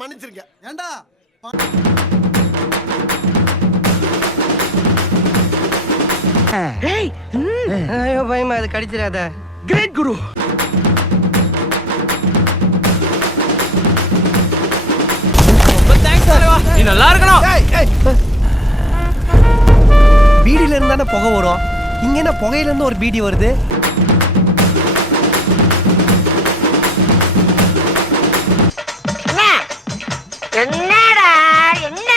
மன்னிச்சிருங்க. ஏண்டா ஐயோ பயமா, அது கடிச்சிடாத. கிரேட் குரு. நீ நல்லா இருக்கணும். பீடியில இருந்தானே புகை வரும், இங்க என்ன புகையில இருந்து ஒரு பீடி வருது? என்னடா என்ன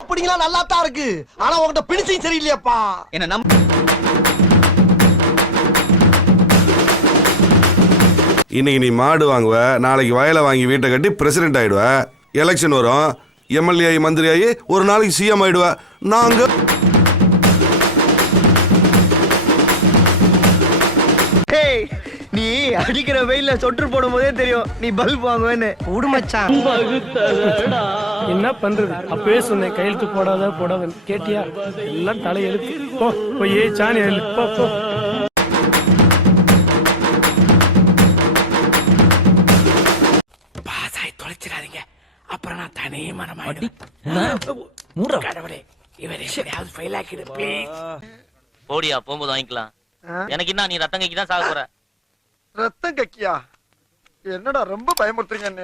அப்படிங்களா நல்லா தான் இருக்கு. ஆனா உங்ககிட்ட பிடிச்சும் சரியில்லையாப்பா. என்ன இன்னைக்கு நீ மாடு வாங்குவ, நாளைக்கு வயலை வாங்கி வீட்டை கட்டி பிரசிடென்ட் ஆயிடுவ, எலெக்ஷன் வரும், எம்எல்ஏ ஆகி மந்திரி ஆகி ஒரு நாளைக்கு சிஎம் ஆயிடுவ. நாங்க நீ அடிக்கிற வெயில சொட்டு போடும் போதே தெரியும் நீ பல்ப் வாங்குவேன்னு. உடுமச்சான் என்ன பண்றது? அப்பவே சொன்னேன் கையெழுத்து போடாத கேட்டியா? எல்லாம் தலையெழுத்து. போய் சாணி எழு. போ. பாசாய் தொலைச்சிடாதீங்க, அப்புறம் நான் தனி மனமாயிடுவேன். கடவுளே, இவரை எப்படியாவது ஃபெயில் ஆக்கிடு ப்ளீஸ். போடியா, போகும்போது வாங்கிக்கலாம். எனக்கு என்ன, நீ ரத்தம் கைக்கு தான் சாக போற. ரத்தம் கக்கியா? என்னடா ரொம்ப பயமுறுத்துறீங்க.